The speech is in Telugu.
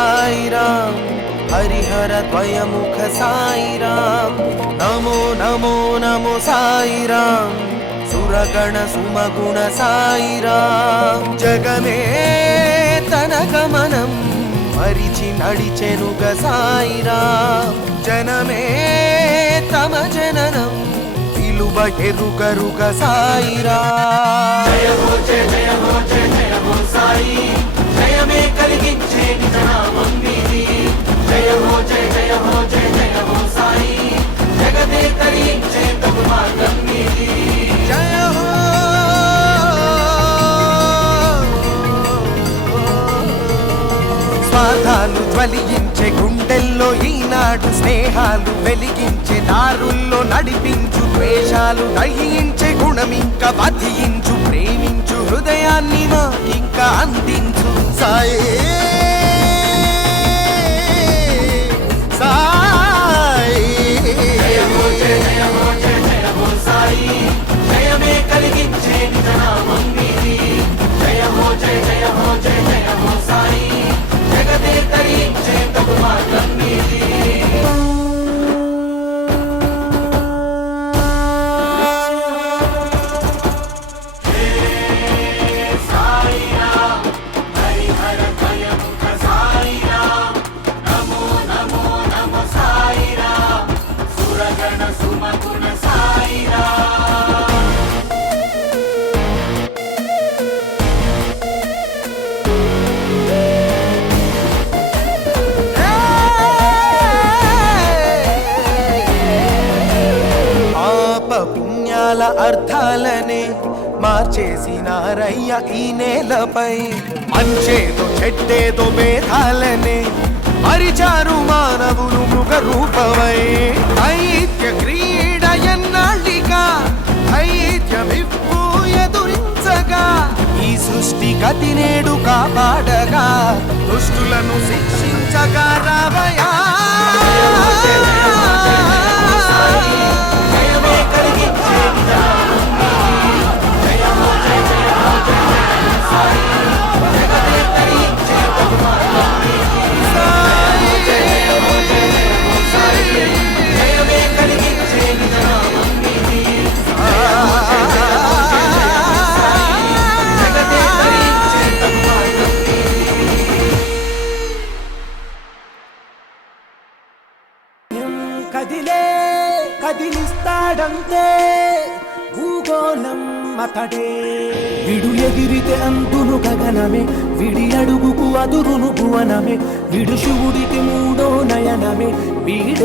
సాయిరాం హరిహర ద్వయముఖ సాయిరాం నమో నమో నమో సాయిరాం సురగణ సుమగుణ సాయిరాం జగమే తన గమనం మరిచి నడిచెనుగ సాయిరాం జనమే తమ జననం విలువ ఎరుగరుగ సాయిరాం జయ హో జయ జయ హో జయ జయ హో సాయి జయమే కలిగించే నిజ నామం నీది జయ హో జయ జయ హో జయ జయ హో సాయి జగదే తరించే తగు మార్గం నీది జయ హో స్వార్థాలు జ్వలించే గుండెల్లో ఈనాడు స్నేహాలు వెలిగించే దారుల్లో నడిపించు ద్వేషాలు దహించే గుణమింక వధించు ప్రేమించు హృదయాన్ని మాకింకా అందించు సాయే జయ హో జయ జయ హో జయ జయ హో సాయి జయమే కలిగించే నిజ నామం నీది జయ హో జయ జయ హో జయ జయ హో సాయి జగదే తరించే తగు మార్గం నీది పుణ్యాల అర్థాలనే మార్చేసినారయ్య ఈ నేలపై మంచేదో చెడ్డేదో భేదాలనే మరిచారు మానవులు మృగ రూపమై దైత్య క్రీడ ఎన్నాళ్ళిగా దైత్యమిప్పు ఎదురించగా ఈ సృష్టి గతి నేడు కాపాడగా దుష్టులను శిక్షించగా రావయా కదిలే కదిలిస్తాడంతే భూగోళం అతడే విడు ఎగిరితే అందును గగనమే విడి అడుగుకు అదురును భువనమే విడు శివుడికి మూడో నయనమే వీడే